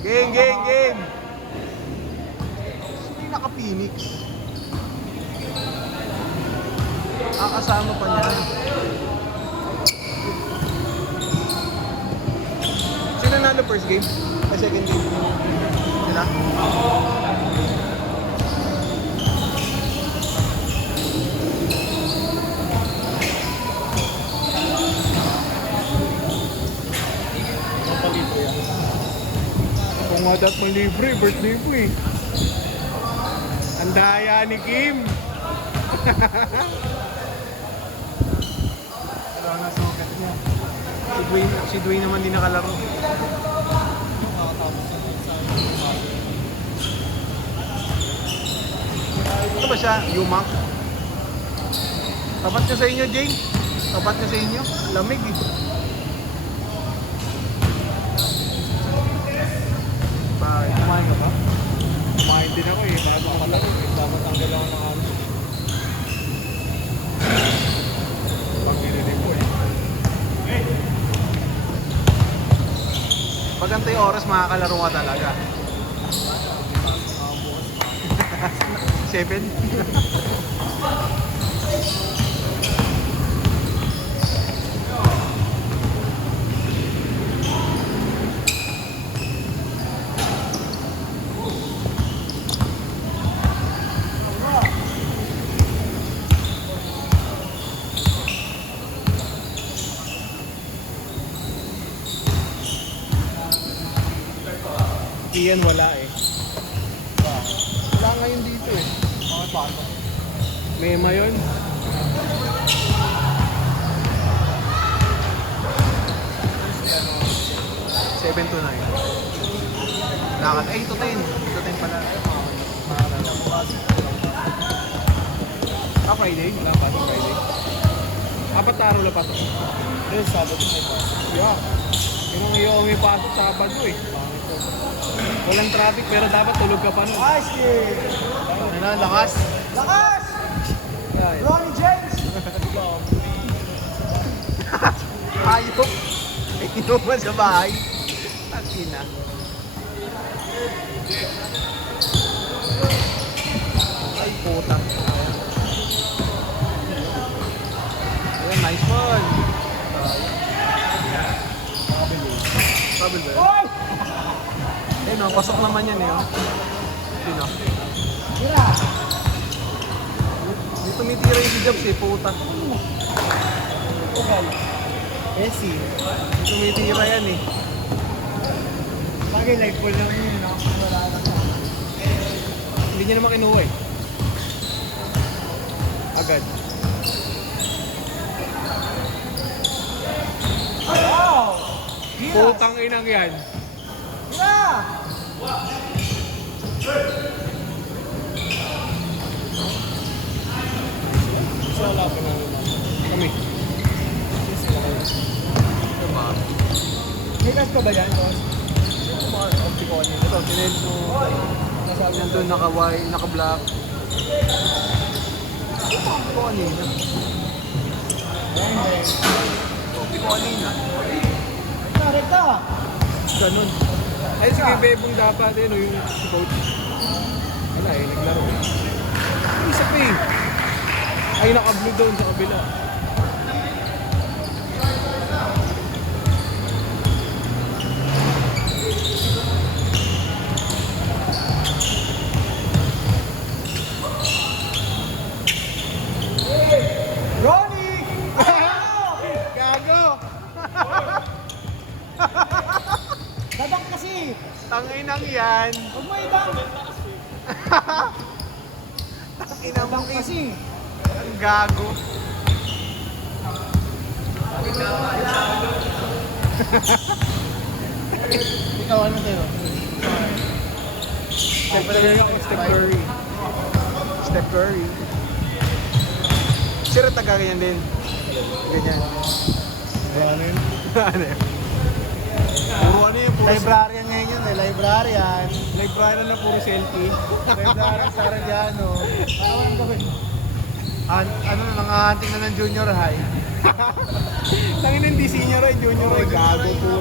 Game, game, game. Hindi naka-Phoenix. Kasama pa niya. Sino nalo first game? Second game? Sila? Kung nga dapat mong libre, birthday mo eh. Ang daya ni Kim. Wala na sukat niya. Si Dwayne naman din nakalaro. Ano ba siya? Yumak? Tapat niya sa inyo, Jane? Tapat niya sa inyo? Lamig eh. Kumain ka ba? Kumain din ako eh, bago ako lang eh. Tatanggal ako ng ano. Pag-inilig ko eh. Pag antay oras, makakalaro ka talaga. 7? Iyan wala eh. Wala ngayon dito eh. Mga paano? Mema yun. 7 to 9. Lakad. 8 to 10. 8 to 10 pala. Friday? Wala pa Friday. Apat na araw na pasok. Yes, Sabado may pasok. Yeah. Yung iyo may pasok sa Sabado eh. Walang traffic pero dapat tulog ka pa nun. Ay, sige! Ano na, lakas. Lakas! Yan. Ronnie James! Hayop. May inuman sa bahay. Takina. Ay, puta. Ayan, nice one. Kabel ba? Oy! Ayun o, pasok naman yan eh. Sino? Tira! Hindi tumitira yung si Jobs eh, puta. Ugal. Messi. Hindi tumitira yan eh. Bagay, like ball lang yun. Wala na. Hindi niya naman kinuha eh. Agad. Wow! Putang inang yan. Tira! So, wala pa na naman. Kami. Diba? May cash ka ba dyan, boss? Opti ko kanina. Ito, tinend mo. Nandun naka-white, naka-black. Ito, opti ko kanina. Opti ko kanina. Rekta! Ganun. Ay, sige, bebong dapat eh, no, yung si coach. Wala eh, naglaro eh. Isa pa eh. Ay, naka-blue doon sa kabila. Ronnie! Gago! Dabang kasi! Tanginang yan! Huwag mo ibang! Tanginang Dabang kasi! ang gago. Ikaw ano tayo? Steph Curry. Steph Curry. Sino taga ganyan din? Ganyan. Ano yun? Ano yun? Puro ano yun? Puro Librarian ngayon yun eh, librarian. librarian na puro selfie. Librarian Saradiano. Ano gawin? Ano na, mga hunting na ng junior high. Tangin hindi senior high, junior high. Gago po.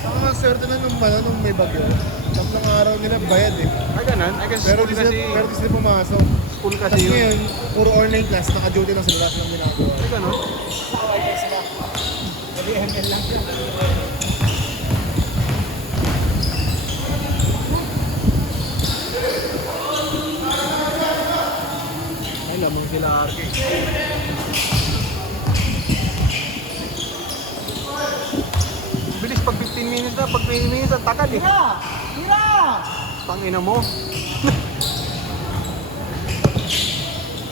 Ang swerte na nung may bagyo. Tatlong araw nila bayad eh. Ay, ganun. Ay, kasi Pero school di kasi. sila pumasok. School kasi Kasi yun. ngayon, puro online class, naka-duty lang sila lahat ng ginagawa. Ay, ganun. Sabi, ML lang siya. Ay, lamang sila Arke. Bilis pag 15 minutes na, pag 20 minutes ang tagal eh. Tira! Tira! Pangina mo.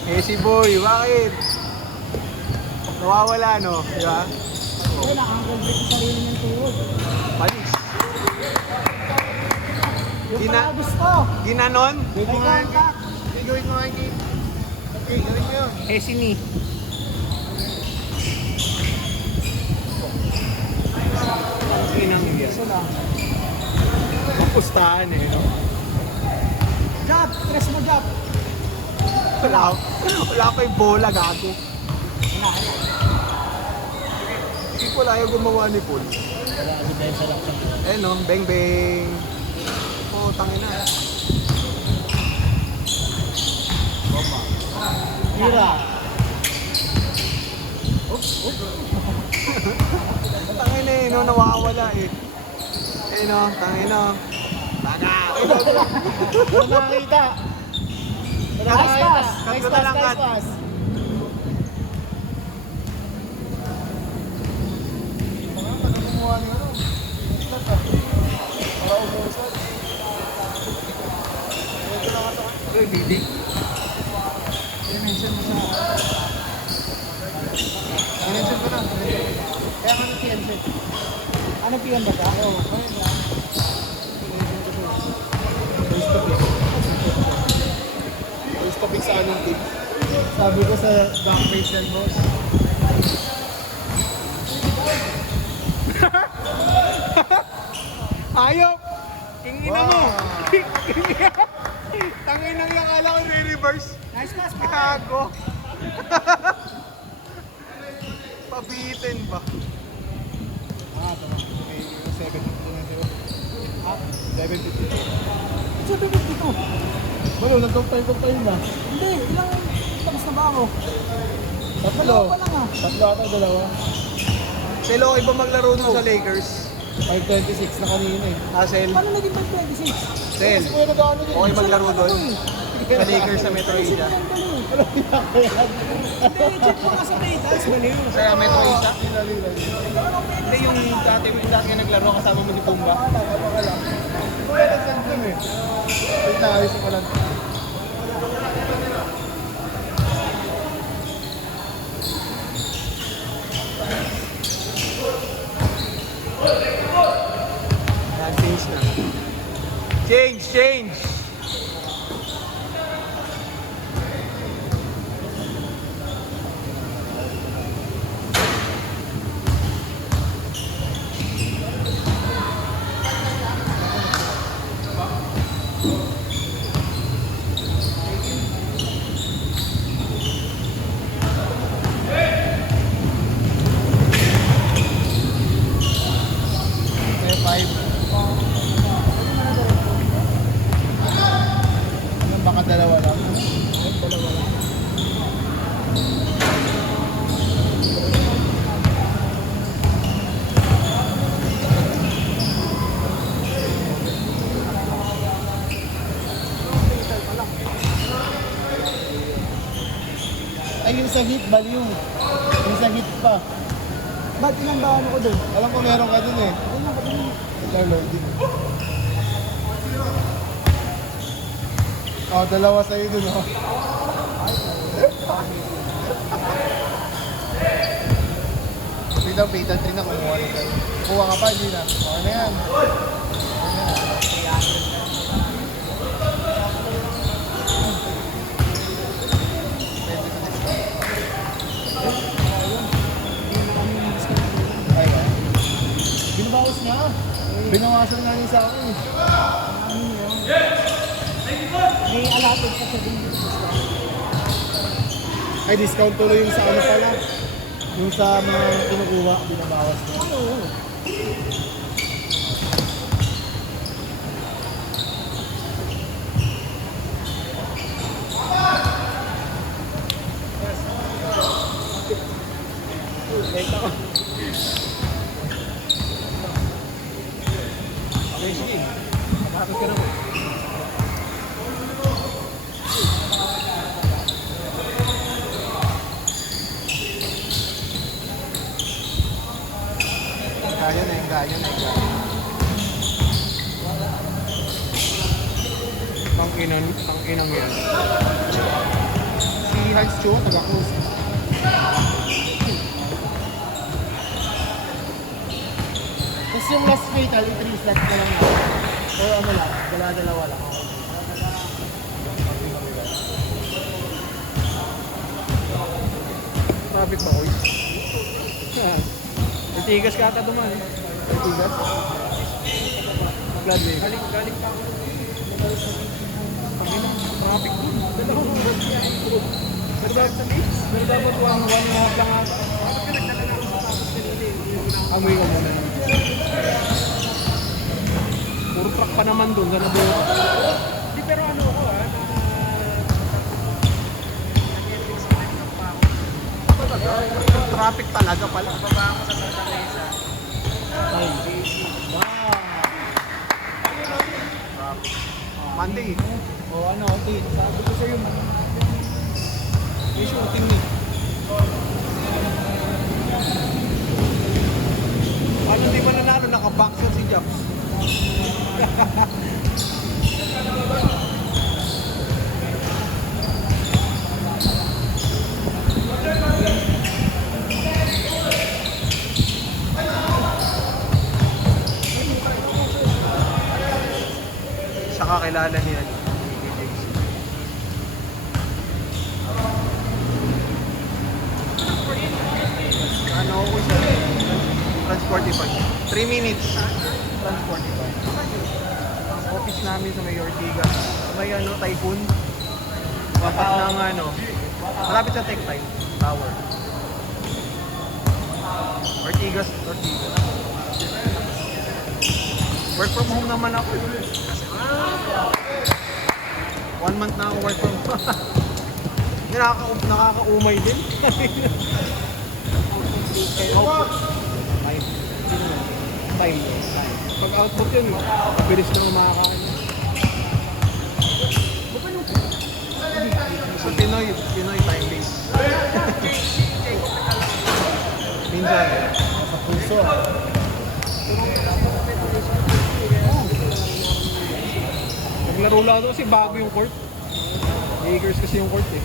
Eh si Boy, bakit? Nawawala no, di ba? Wala, ang break sa sarili ng tuhod. Palis. Yung Gina- pala gusto. Ginanon? Gawin mo May nga yun. contact. Okay, gawin mo nga yun. Okay, gawin mo yun. Eh, sini. Inang yan. Gusto lang. Pupustahan eh, no? Jab! Press mo, jab! Wala pa yung bola, gago. Wala, wala. Hindi ko ayaw gumawa ni Paul. Wala, kasi dahil sa laksan. Eh no, bang bang. Oh, tangin na. Tira! Tangin na eh, no, nawawala eh. Eh no, tangin na. Baga! Wala nakakita. Wala Nice nakakita. pass! Cut Nice ko na pass, lang, nice cut. pass! Mga pagkakumuha niyo, ano? Islat ah. Para umusan. Uy, Didi. I-mention mo sa... I-mention ko na. Kaya ano PNC? Ano PN ba ka? Oo, ayun lang. First topic sa anong team. Sabi ko sa back page yan, boss. Hayop! Kingina mo! Wow. Tangin nang yung akala ko re-reverse. Nice pass, pa! Gago. Pabitin ba? Ah, tama. Okay, 7.52 na siya. Ha? 7.52. 752. Balo, nag-compile na. Hindi, ilang tapos na ba ako? Tatlo. Dalawa pa lang ah. Tatlo ata, dalawa. Selo, iba maglaro nun sa Lakers. 5.26 na kanina eh. Hassel. Paano naging 526? Sel. Kasi kuya nag-ano din. Okay maglaro doon. Sa Lakers sa Metro Isip Asia. yan baliw. Ano pinakaya? Hindi, check mo nga sa data. Baliw. Sa Metro Asia. Pinalilan. Hindi yung dati ka naglaro kasama mo si Pumba. Baka lang. Kuya nag-send dun eh. Wait na, ayos ko lang. Change na. Change, change! May 5. Ano, baka dalawa lang. Dalawa lang. Ay, yung sa hit, baliw. Yung sa hit pa. Ba't ilang ba ano ko doon? Alam ko meron ka dun eh. Ayun lang, ba't yun? Ikaw, Lord. Oh, dalawa sa'yo dun, oh. Pitang pita, 3 na kumuha na sa'yo. Kuha ka pa, hindi na. Okay na yan. Ay, ah. Binabawas niya. Binawasan nga niya sa akin eh. May allotted pa sa din. Ay, discount tuloy yung sa ano pala. Yung sa mga kinukuha, binabawas niya. Oo. Gayo na yung gayo na yung gayo. Tang inang yan. Si Hans Cho, taga-close. Tapos yung last fatal, i-3 slots na lang. O ano lang, dala-dalawa lang. Traffic ba, oy? May tigas ka ata duman. May tigas. Glad way. Galing pa ako. Traffic dun. Dalawang oras niya. Pero dapat 1.5 lang ata. Amoy ka muna. Puro truck pa naman dun sa nabuo. Di pero ano ako Traffic talaga pala. Baba ako sa Santa Mesa. Ay. Monday. O ano, okay. Sabi ko sa'yo, May shooting eh. Ano di ba nanalo? Naka-boxer si Japs. Siya kakilala niya. Ano ako siya? Transportify. 3 minutes. Transportify. Ang office namin sa may Ortigas. Sa may ano, Typhoon. Wapat ng ano. Malapit sa Tech Time Tower. Ortigas. Work from home naman ako. 1 month na ako work from home. Nakakaumay din. Time. Pag output yun, bilis na makakain. Sa Pinoy time base. Minsan. sa puso. Naglaro lang ako kasi bago yung court. Lakers kasi yung court eh.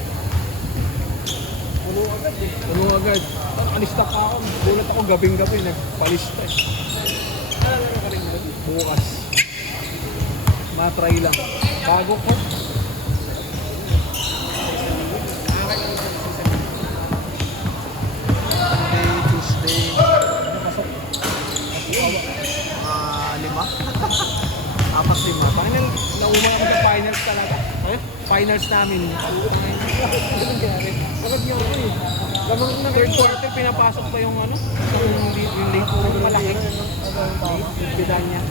Puno agad. Nakalista pa ako. Gulat ako gabing-gabi. Nagpalista eh. Bukas. Matry lang. Bago court. Monday, Tuesday. Mga 5. 4-5. Final, nauma kami sa finals talaga. Finals namin. Bakit yung ano eh. Third quarter, pinapasok pa yung ano? Yung late po, malaki. Yung Bidanya.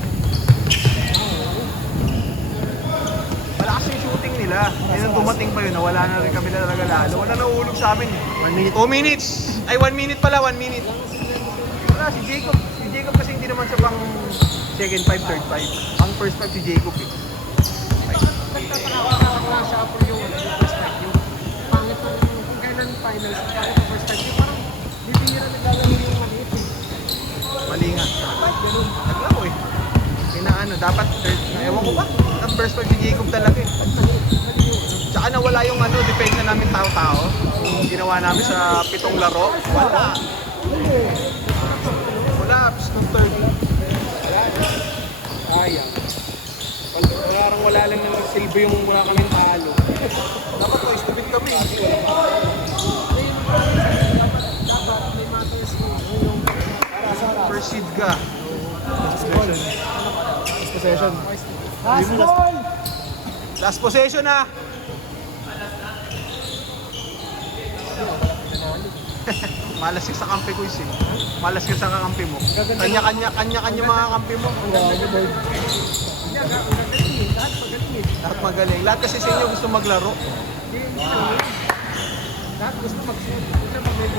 Malakas yung shooting nila. Kaya nung dumating pa yun, nawala na rin kami talaga lalo. Wala nauulog sa amin. 1 minute. 2 minutes! Ay, 1 minute pala, 1 minute. Wala, si Jacob. Si Jacob kasi hindi naman siya pang second 5, third 5. Ang first 5 si Jacob eh. Nagtataka siya po yung first time. Yung pangit ng kung kailan finals, pangit yung first time. Yung parang bibihira naglalaro yung maliit eh. Mali nga. Ganun. Naglaro eh. Pinaano, dapat third. Ewan ko ba? Ang first 5 si Jacob talaga eh. Tsaka nawala yung ano, depensa namin tao-tao. Yung ginawa namin sa 7 laro. Wala. Collapse ng third. Sayang. Wala lang ng silbi yung wala kaming talo. Dapat ko, stupid kami. Dapat may matches yung First seed ka. Possession. last ball! Last possession na. Malas ka sa kampi ko eh. Malas ka sa kakampi mo. Kanya-kanya mga kampi mo. Lahat magaling. Lahat kasi sa inyo gusto maglaro. Lahat gusto mag-shoot.